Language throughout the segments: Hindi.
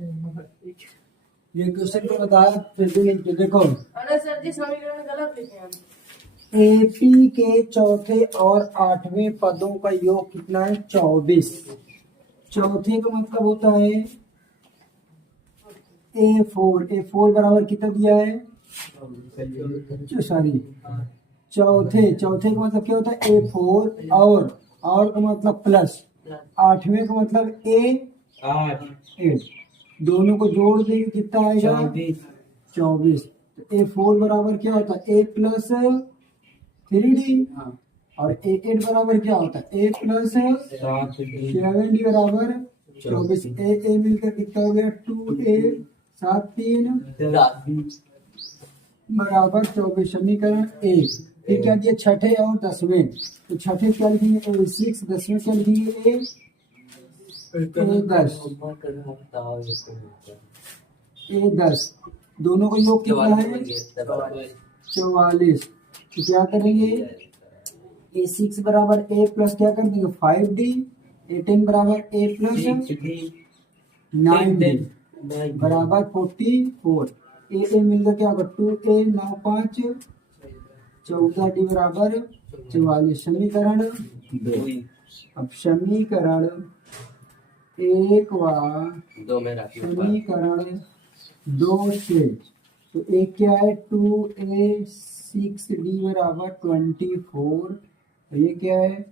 ये क्वेश्चन को बताया फिर भी नहीं, तो देखो अरे सर जी समीकरण गलत लिखे हैं। एपी के चौथे और आठवें पदों का योग कितना है? 24। चौथे का मतलब होता है ए4 बराबर कितना दिया है? सॉरी, चौथे का मतलब क्या होता है? A4 और का मतलब प्लस, आठवें का मतलब A8, दोनों को जोड़ देंगे कितना आएगा? 24। तो A4 बराबर क्या होता है? A प्लस 3D, और A8 बराबर क्या होता है? A प्लस 7D बराबर 24। ए मिलकर कितना हो गया? 2A 7 3 बराबर 24। समीकरण 1। फिर क्या दिया? छठे और 10वें, तो छठे क्या लिखेंगे? A6, 10वें क्या लिखेंगे? A10। दोनों का योग कितना है? 44। तो क्या करेंगे? A6 बराबर A प्लस क्या कर देंगे? 5D। A10 बराबर A प्लस 9D बराबर 44। ए मिलकर क्या होगा? 2A 9 5 14D बराबर 44। समीकरण 2। अब समीकरण 1 व समीकरण 2 से, तो एक क्या है? 2A 6D बराबर 24। तो ये क्या है?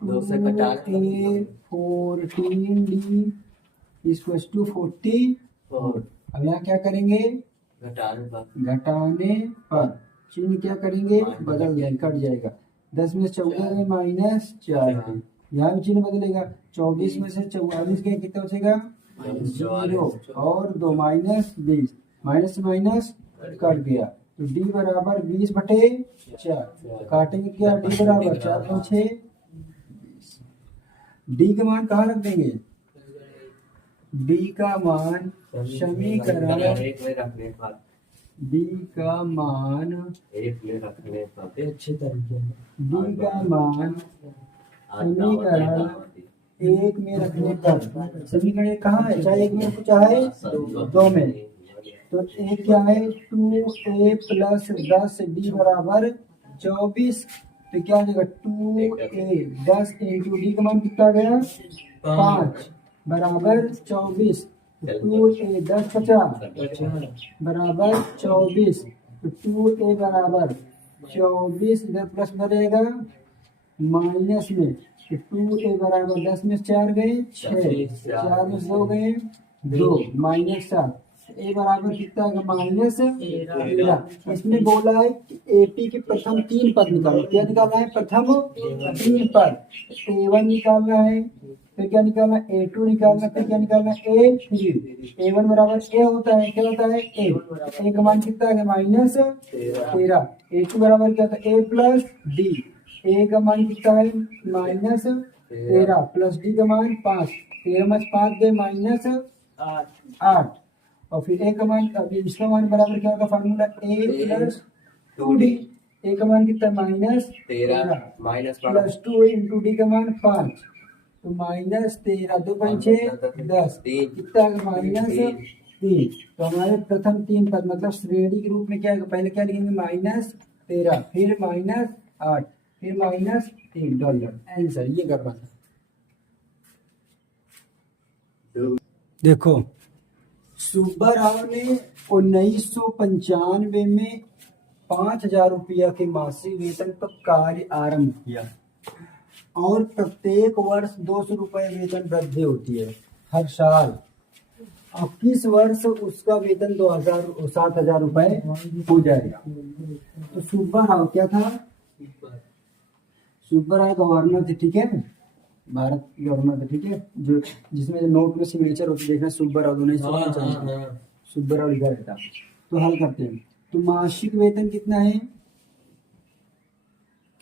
2A 14D equals to 44। अब यहाँ क्या करेंगे? घटाने पर चिन्ह क्या करेंगे? बदल जाएगा, कट जाएगा। 10 में से 14 में -4, यहाँ भी चिन्ह बदलेगा। 24 में से 44 गए कितना बचेगा? 0 और 2 -20, माइनस से माइनस कट गया। तो D बराबर 20/4, काटेंगे क्या? D बराबर 4 6। D का मान कहाँ रख देंगे? D का मान समीकरण D का मान अच्छे तरीके D का मान समीकरण 1 में रखने पर, समीकरण कहाँ है? चाहे 1 में चाहे 2 में, तो एक क्या है? 2A प्लस 10D बराबर 24। तो क्या हो जाएगा? 2A 10 इंटू D का मान कितना गया? 5 बराबर 24। 2A 10 50 बराबर 24। तो 2A बराबर 24, इधर प्लस बनेगा माइनस में। तो 2A बराबर 10 में 4 गए 6, 4 में 2 गए 2, -7। A बराबर कितना है? -13। इसमें बोला है कि AP के प्रथम 3 पद निकालो। क्या निकालना है? प्रथम 3 पद। A1 निकालना है, फिर क्या निकालना? A2 निकालना, फिर क्या निकालना? A3। A1 बराबर A होता है, क्या होता है? A का मान कितना है? -13। A2 बराबर क्या होता है? A plus D। A का मान कितना है? -13 प्लस D का मान 5। 13 में 5 गए -8, और फिर A का मान, अभी इसका मान बराबर क्या होगा? Formula A plus 2D। A का मान कितना? -13 प्लस 2 इंटू D का मान 5, तो -13 2 5 6 10, कितना? -3। तो हमारे प्रथम 3 पद मतलब श्रेणी के रूप में क्या है? पहले क्या लिखेंगे? -13, फिर -8, फिर -3 डॉलर। आंसर ये करना था। देखो, सुब्बा राव ने 1995 में 5,000 रुपया के मासिक वेतन पर कार्य आरंभ किया, और प्रत्येक वर्ष 200 रुपये वेतन वृद्धि होती है हर साल। अब किस वर्ष उसका वेतन 7,000 रुपये हो जाएगा? तो सुब्बा राव क्या था? सुब्बा राव गवर्नर थे, ठीक है, भारत के गवर्नर थे, ठीक है, जो जिसमें नोट में सिग्नेचर होती देखना सुब्बा राव 1995 सुब्बा राव लिखा रहता। तो हल करते हैं। तो मासिक वेतन कितना है?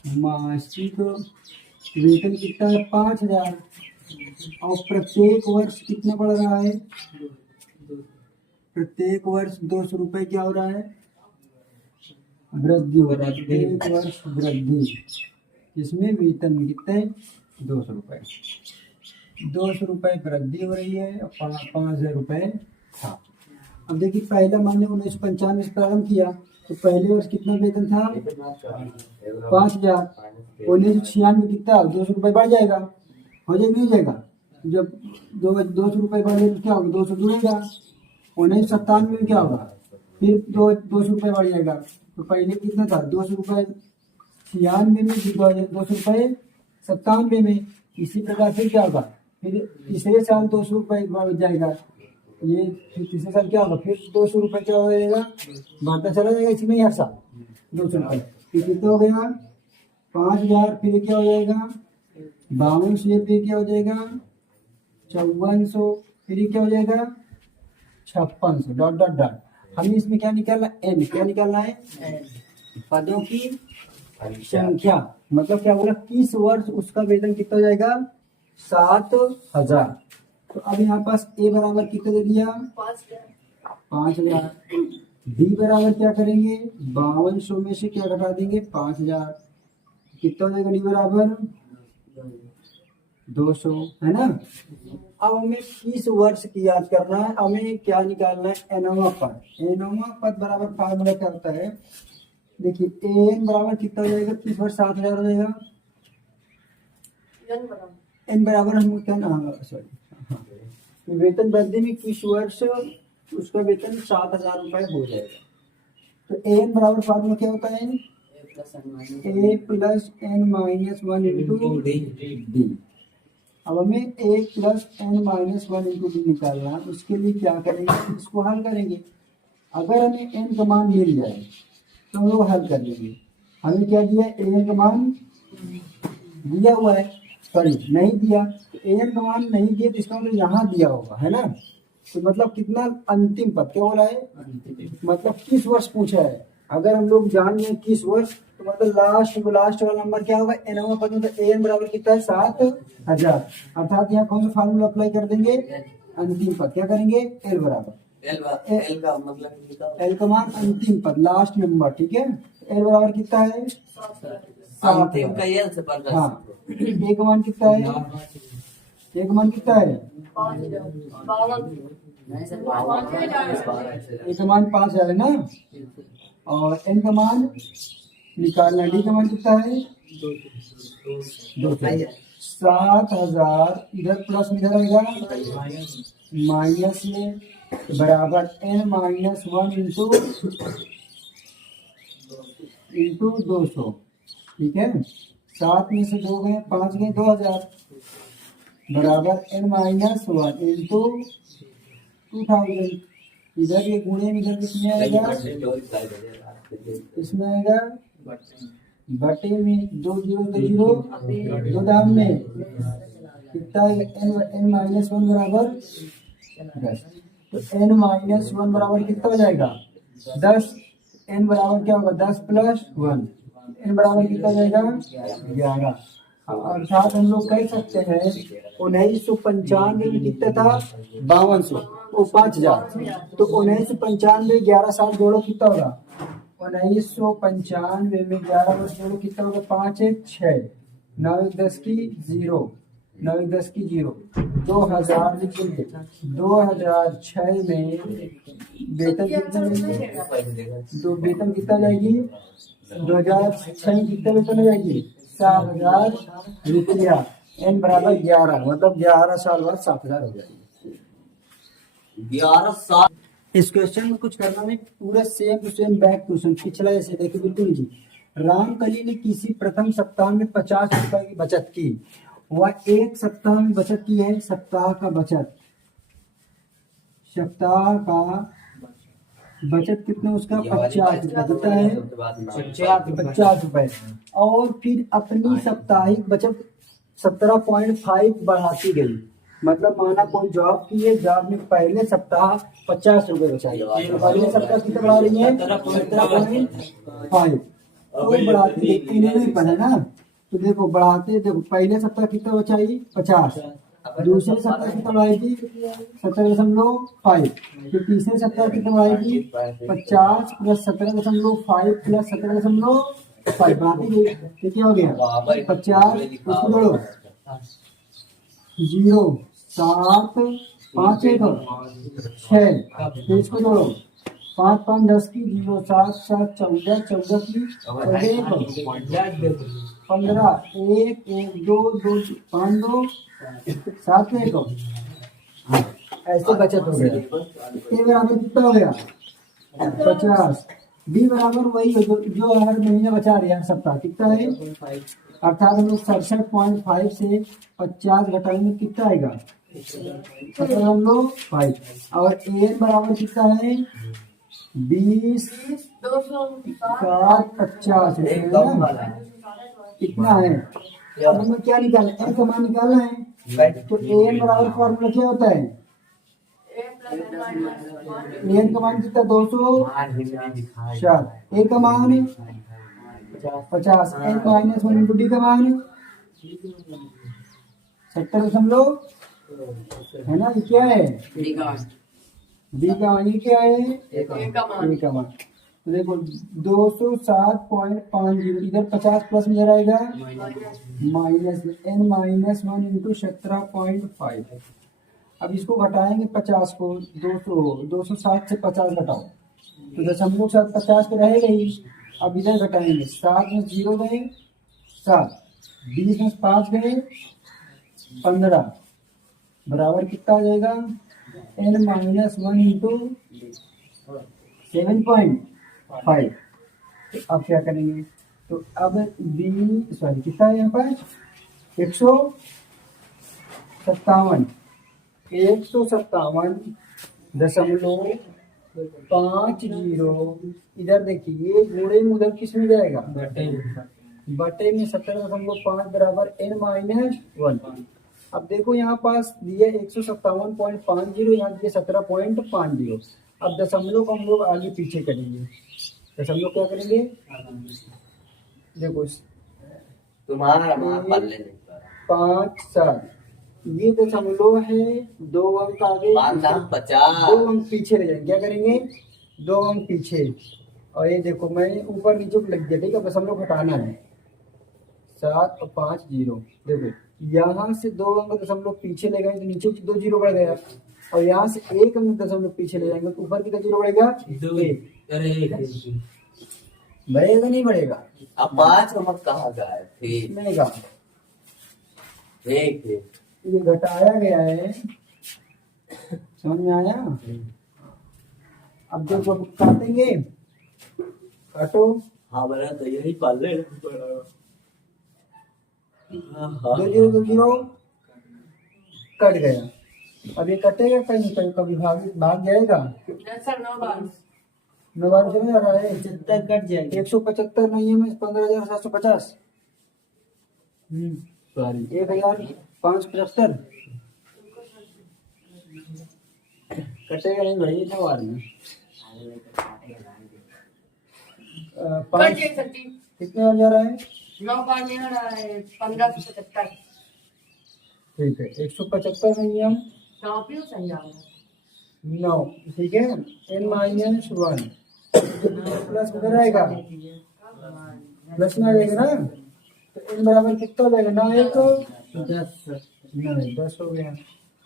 मासिक वेतन कितना है? 5,000, और प्रत्येक वर्ष कितना बढ़ रहा है? प्रत्येक वर्ष 200 रुपये क्या हो रहा है? वृद्धि हो रहा है। प्रत्येक वर्ष वृद्धि, इसमें वेतन में कितना है? 200 रुपये। 200 रुपये वृद्धि हो रही है, और 5,000 रुपये था। अब देखिए पहला मान लिया 1995 से प्रारंभ किया तो पहले वर्ष कितना वेतन था 5,000। 1996 कितना 200 रुपये बढ़ जाएगा, हो जाएगा नहीं हो जाएगा। जब 200 रुपये बढ़ जाएगा तो क्या होगा 200 जुड़ेगा। 1997 में क्या होगा फिर 200 रुपये बढ़ जाएगा। तो पहले कितना था 200 रुपये 96 में, 200 रुपये 97 में। इसी प्रकार फिर क्या होगा फिर तीसरे साल 200 रुपये बढ़ जाएगा। ये फिर तीसरे साल क्या होगा फिर 200 रुपये क्या हो जाएगा, बढ़ता चला जाएगा इसी में ही हर साल 200 रुपये। फिर कितना हो गया 5,000, फिर क्या हो जाएगा 5200, फिर क्या हो जाएगा 5400, फिर क्या हो जाएगा 5600 डॉट डॉट डॉट। हमें इसमें क्या निकालना एन, क्या निकालना है पदों की संख्या। मतलब क्या बोला 30 वर्ष उसका वेतन कितना हो जाएगा 7,000। तो अब यहाँ पास ए बराबर कितना दे दिया 5,000। बी बराबर क्या करेंगे 5200 में से क्या घटा देंगे 5,000, कितना हो जाएगा डी बराबर 200, है ना। अब हमें 30 वर्ष की याद करना है, हमें क्या निकालना है एनोवा पद। एनोवा पद बराबर फार्मूला क्या होता है देखिए एन बराबर कितना हो जाएगा 30 वर्ष 7,000 हो जाएगा। एन बराबर हम क्या सॉरी वेतन वृद्धि में 30 वर्ष उसका वेतन 7,000 रुपये हो जाएगा। तो एन बराबर फार्मूला क्या होता है A plus N minus 1 into D. अब हमें A plus N minus 1 into D निकालना है। उसके लिए क्या करेंगे इसको हल करेंगे। अगर हमें एन का मान मिल जाए तो हम लोग हल कर लेंगे। हमें क्या दिया एन का मान दिया हुआ है, सॉरी नहीं दिया। तो एन का मान नहीं दिया तो इसका मतलब यहाँ दिया होगा, है ना। तो मतलब कितना अंतिम पद क्या बोला है मतलब 30 वर्ष पूछा है। अगर हम लोग जान लें 30 वर्ष तो मतलब लास्ट वाला नंबर क्या होगा एनोवा पद में। तो एन बराबर कितना है 7,000। अर्थात यहाँ कौन सा फार्मूला अप्लाई कर देंगे अंतिम पद क्या करेंगे एल बराबर एल का मतलब एल का मान अंतिम पद लास्ट नंबर, ठीक है। एल बराबर कितना है अंतिम का एल से पढ़ हाँ। ए का मान कितना है ए का मान कितना है ए का मान 5,000 है ना। और एन का मान निकालना डी का मान कितना है 7,000। इधर प्लस में इधर आएगा माइनस में बराबर एन माइनस 1 इंटू 200, ठीक है। 7 में से 2 गए 5 गए 2,000 बराबर एन माइनस 1 इंटू 2,000। इधर ये गुणे में इधर कितने आएगा इसमें आएगा बटे में 2 0 तो 0 दो दाम में कितना एन माइनस 1 बराबर 10। तो एन माइनस 1 बराबर कितना हो जाएगा 10। एन बराबर क्या होगा 10 प्लस 1। एन बराबर कितना हो जाएगा 11। अर्थात हम लोग कह सकते हैं 1995 में कितना था 5200 वो 5,000। तो 1995 11 साल जोड़ो कितना होगा 1995 में 11 वर्ष जोड़ो कितना होगा 5 1 6 9 1 10 की 0 9 1 10 की 0 2000 लिखेंगे। 2006 में वेतन कितना मिलेगा तो वेतन कितना जाएगी 2006 में कितना वेतन हो जाएगी 7,000 रुपया। एन बराबर 11 मतलब 11 साल बाद 7,000 हो जाएगी। 11 साल। इस क्वेश्चन में कुछ करना नहीं, पूरा same to same back question पिछला जैसे देखिए बिल्कुल जी। रामकली ने किसी प्रथम सप्ताह में 50 रुपए की बचत की। वह एक सप्ताह में बचत की है। सप्ताह का बचत कितना उसका 50 रुपए कितना है 50 रुपए। और फिर अपनी साप्ताहिक बचत 17.5 बढ़ाती गई। मतलब माना कोई जॉब की है, जॉब में पहले सप्ताह 50 रुपए बचाई, पहले सप्ताह कितना बढ़ा रही है 17.5 तो बढ़ाती गई। इन्हें नहीं पता ना तो देखो बढ़ाते देखो पहले सप्ताह कितना बचाई 50, दूसरे सप्ताह कितना बढ़ाएगी 17.5, फिर तीसरे सप्ताह कितना बढ़ाएगी 50 प्लस 17.5 प्लस 17.5 बढ़ाती गई। तो क्या हो गया 50 उसको जोड़ो 0 7 5 एक 6, फिर इसको जोड़ो 5 5 10 की 0 7 7 14 14 की 15 1 1 2 2 5 2 7 1 हाँ, ऐसे बचत हो गया। ए बराबर कितना हो गया 50। बी बराबर वही है जो हर महीने बचा रहे हैं सप्ताह कितना है, अर्थात हम लोग 67.5 से 50 घटाएंगे कितना आएगा 17.5 और एन बराबर कितना है 20 7 50 कितना है। अब हमें क्या निकालना है, एन का मान निकालना है तो एन बराबर फॉर्मूला क्या होता है, एन का मान कितना 204, ए का मान 50, एन माइनस 1 इंटू डी का मान 70 है ना, ये क्या है डी का मान, ये क्या है ए का मान। तो देखो 207.50 इधर 50 प्लस में इधर आएगा माइनस एन माइनस 1 इंटू 17.5। अब इसको घटाएंगे 50 को 207 से 50 घटाओ तो दशमलव साथ 50 पे रहेगा ही। अब इधर घटाएंगे 7 में 0 गए 7, 20 में 5 गए 15 बराबर कितना हो जाएगा एन माइनस 1 इंटू 7.5। अब क्या करेंगे तो अब बी सॉरी कितना है यहाँ पर 157.50 इधर देखिए गुणे में उधर किस में जाएगा बटे में 17.5 बराबर एन माइनस 1। अब देखो यहाँ पास दिया 157.50, यहाँ दिया 17.50। अब दशमलव को हम लोग आगे पीछे करेंगे, दशमलव क्या करेंगे देखो तुम्हारा 5 7 ये दशमलव है 2 अंक आगे 50 2 अंक पीछे ले जाएंगे, क्या करेंगे 2 अंक पीछे। और ये देखो मैं ऊपर नीचे को लग गया ठीक है, दशमलव घटाना है 7 और 5 0। देखो यहाँ से 2 अंक दशमलव पीछे ले गए तो नीचे 2 0 बढ़ गया, और यहाँ से 1 अंक दशमलव पीछे ले जाएंगे तो ऊपर कितना 0 बढ़ेगा 1। बढ़ेगा नहीं बढ़ेगा, अब 5 नंबर कहाँ का है ठीक नहीं का ठीक ये घटाया गया है, समझ में आया। अब देखो अब काटेंगे, काटो हाँ बना तो यही पाले 2 0 कट गया। अब ये कटेगा कहीं कहीं कभी भाग जाएगा 9 बार समझ आ रहा है 75 कट जाएगा 175 नहीं है में 15,750 सॉरी 1,575 कटेगा नहीं भाई इतना बार में। कितने बार जा रहा है 9 बार नहीं आ रहा है 1575 ठीक है 175 नहीं हम सही आ 9 ठीक है एन माइनस 1 प्लस किधर आएगा प्लस में आ जाएगा ना, तो एन बराबर कितना हो जाएगा 9 1 10 हो गया।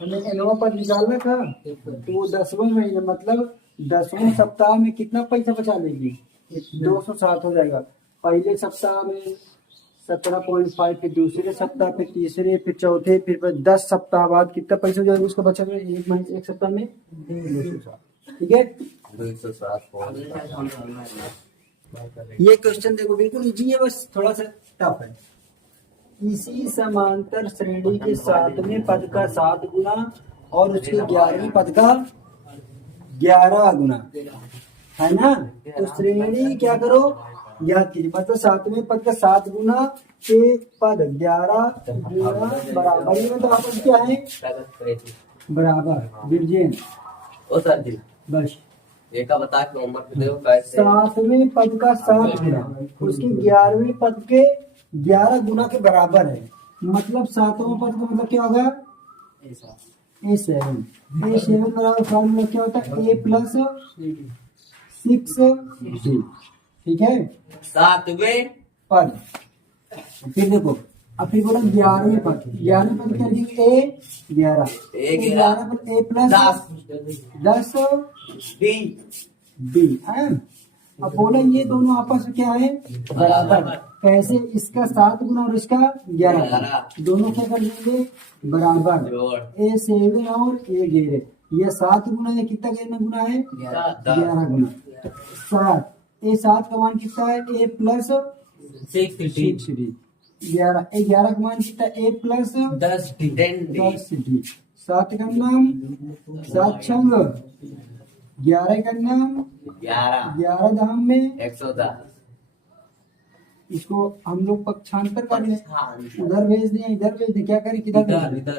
हमें एनवा पर निकालना था तो वो 10वें महीने मतलब 10वें सप्ताह में कितना पैसा बचा लेगी 207 हो जाएगा। पहले सप्ताह में 17.5, फिर दूसरे सप्ताह, फिर तीसरे, फिर चौथे, फिर 10 सप्ताह बाद कितना पैसा हो जाएगा उसका बचा में एक महीने एक सप्ताह में 207 ठीक है 207। ये क्वेश्चन देखो बिल्कुल इजी है, बस थोड़ा सा टफ है। इसी समांतर श्रेणी के 7वें पद का 7 गुना और उसके 11वें पद का 11 गुना है ना, तो श्रेणी क्या करो याद कीजिए, मतलब 7वें पद का 7 गुना के पद 11 गुना बराबर ही मतलब आपस क्या है बराबर विरजेन ओ सर जी बस ये का बता के होमवर्क दो कैसे 7वें पद का 7 गुना उसके 11वें पद के 11 गुना के बराबर है, मतलब 7वां पद का मतलब क्या होगा A7 बराबर फॉर्मूला क्या होता है A प्लस 6 ठीक है 7वें पद। फिर देखो अब फिर बोला 11वें पद, 11वें पद क्या लिखेंगे? ए 11, ए 11 पर ए प्लस 10 बी बी है। अब बोला ये दोनों आपस में क्या है? बराबर। कैसे? इसका 7 गुना और इसका 11, दोनों क्या कर देंगे? बराबर। जोड़ ए 7 और ए 11, ये 7 गुना है, कितना गुना है? 11 गुना। 7, ए 7 का मान कितना है? A plus 6 D. 11, ए 11 का मान कितना? ए प्लस 10 डी। 7 का नाम 7 छंग 11 का नाम 11 धाम में 110 इसको हम लोग पक्षांतर कर लें, उधर भेज दें, इधर भेज दें, क्या करें? किधर भेज दें?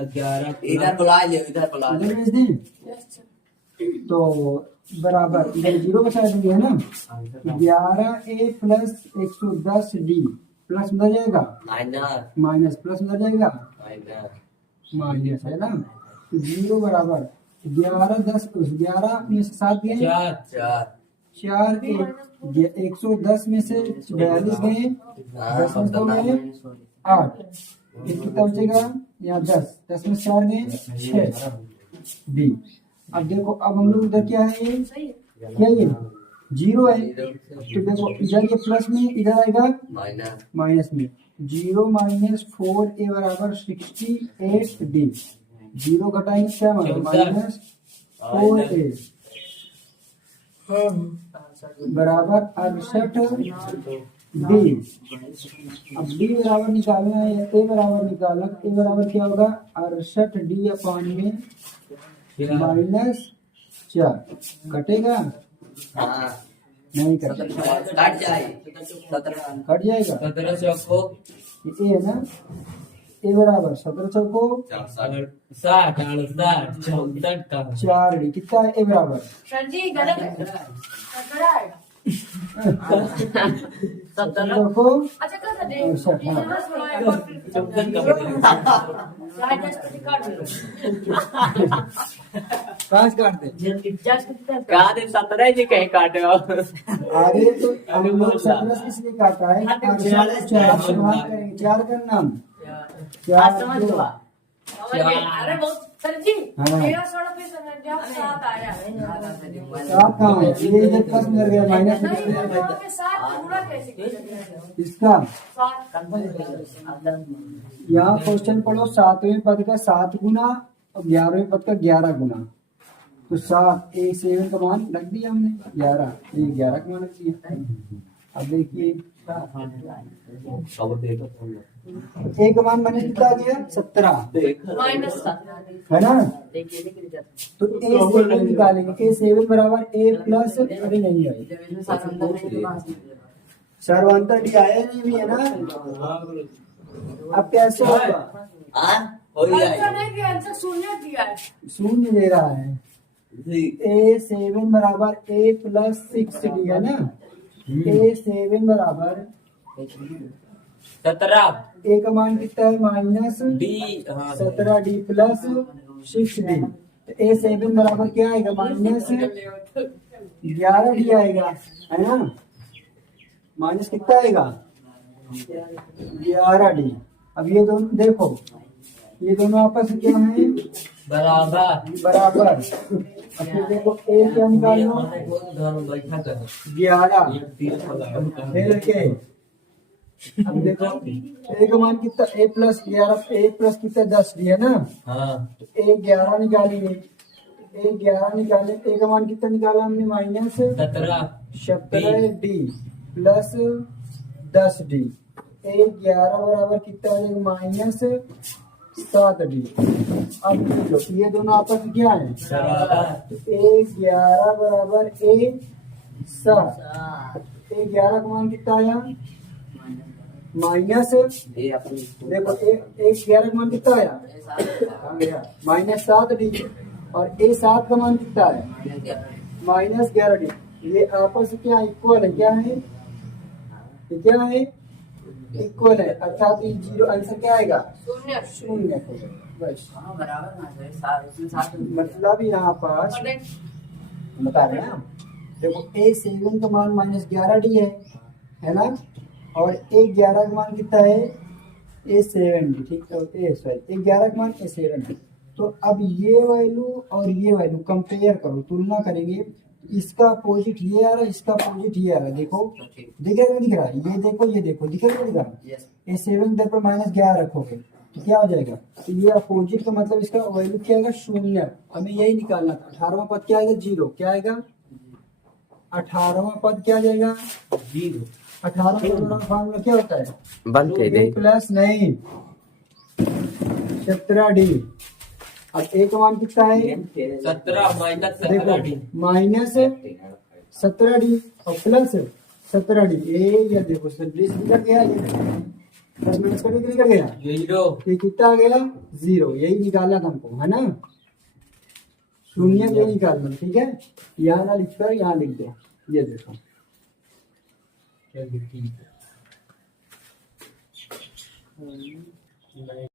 इधर बुला ले, इधर बुला ले। इधर भेज दें तो बराबर इधर 0 बचा देंगे, है ना? 11a प्लस 110 डी प्लस उधर जाएगा माइनस, प्लस उधर जाएगा माइनस, है ना? तो 0 बराबर 11 10 11 में से 7 गए 4 110 में से 42 गए, 10 में से 2 गए 8, फिर कितना बचेगा? यहाँ 10 में से 4 गए 6 डी। अब देखो, अब हम लोग उधर क्या है? ये क्या ये 0 है, तो देखो इधर ये प्लस में, इधर आएगा माइनस में। 0 माइनस 4a बराबर 68 डी। 0 घटाएंगे क्या? माइनस 4a बराबर 68 डी। अब डी बराबर निकालना है, ए बराबर निकालना, ए बराबर क्या होगा? 68 डी अपान में माइनस 4 कटेगा? नहीं कटेगा, कट जाए कट जाएगा। 17 चौको ये है ना, ए बराबर 17 चौको 4 डी। कितना है ए बराबर? सर जी गलत है, 17 है। 17 चौको अच्छा कर सकते 68, हाँ। पाँच काटते काटे 17 जी कहीं काटे आगे, तो हम लोग 17 किसने काटा है? 4 का नाम 4 अरे बहुत सर जी हाँ। 1300 रुपये जब 7 आया 7 कहाँ है? ये इधर प्लस में गया, माइनस में नहीं, गया। वहाँ पे 7 गुणा कैसे किया? इसका 7 यहाँ क्वेश्चन पढ़ो, 7वें पद का 7 गुना और 11वें पद का 11 गुना, तो 7 एक 7 का मान रख दिया हमने 11, ये 11 का मान रख दिया। अब देखिए एक का मान मैंने कितना आ गया? 17 माइनस 7 है ना? देखिए तो ए 7 निकालेंगे, ए 7 बराबर ए प्लस, अरे नहीं है सर्वांतर डी आया नहीं भी है ना? अब कैसे होगा? आंसर नहीं दिया, आंसर शून्य दिया है। शून्य दे रहा है। ए 7 बराबर ए प्लस 6 डी है ना? ए 7 बराबर 17 ए का मान कितना है? Minus D 17 D plus 6 D. तो ए 7 बराबर क्या आएगा? माइनस 11 डी आएगा, है ना? माइनस कितना आएगा? 11 डी। अब ये दोनों देखो, ये दोनों आपस में क्या है? बराबर। अब फिर देखो ए क्या निकालना? 11 फिर के। अब देखो ए का मान कितना? ए प्लस 11, ए प्लस कितना? 10 डी है ना? तो ए 11 निकालेंगे, ए 11 निकाले, ए का मान कितना निकाला हमने? Minus 17 D plus 10 D. A 11 बराबर कितना है? Minus 7 D. अब देखो ये दोनों आपस में क्या है? तो ए 11 बराबर ए 7, ए 11 का मान कितना आया? माइनस, देखो ए 11 का मान कितना आया? Minus 7 D. और ए 7 का मान कितना है? Minus 11 D. ये आपस में क्या इक्वल है? क्या है? ये क्या है? इक्वल है, अर्थात ये 0 आंसर क्या आएगा? शून्य। बस मतलब यहाँ पास बता रहे हैं हम। देखो ए 7 का मान माइनस 11 डी है ना? और ए 11 का मान कितना है? A70, ठीक है, सॉरी 11 का मान A70। तो अब ये वैल्यू और ये वैल्यू कंपेयर करो, तुलना करेंगे। इसका अपोजिट ये आ रहा है, इसका अपोजिट ये आ रहा है, देखो दिख रहा है दिख रहा है, ये देखो ये देखो, दिख रहा है दिख रहा है। यस A7 इधर पर -11 रखोगे तो क्या हो जाएगा, तो ये अपोजिट का मतलब इसका वैल्यू क्या आएगा, 0। हमें यही निकालना था। 18वां पद क्या आएगा, 0। क्या आएगा, 18वां पद क्या आ जाएगा, 0। 18 का फॉर्मूला क्या होता है, बंद कर दे। प्लस नहीं 17D। अब ए का मान कितना है, 17 माइनस 17 डी। देखो माइनस 17D और प्लस 17D। ये देखो डिस निकल गया, ये प्लस माइनस करके निकल गया, 0 ये कितना आ गया, 0। यही निकालना था हमको, है ना, 0 यही निकालना, ठीक है। यहाँ ना लिख कर यहाँ लिख दो, ये देखो ठीक है।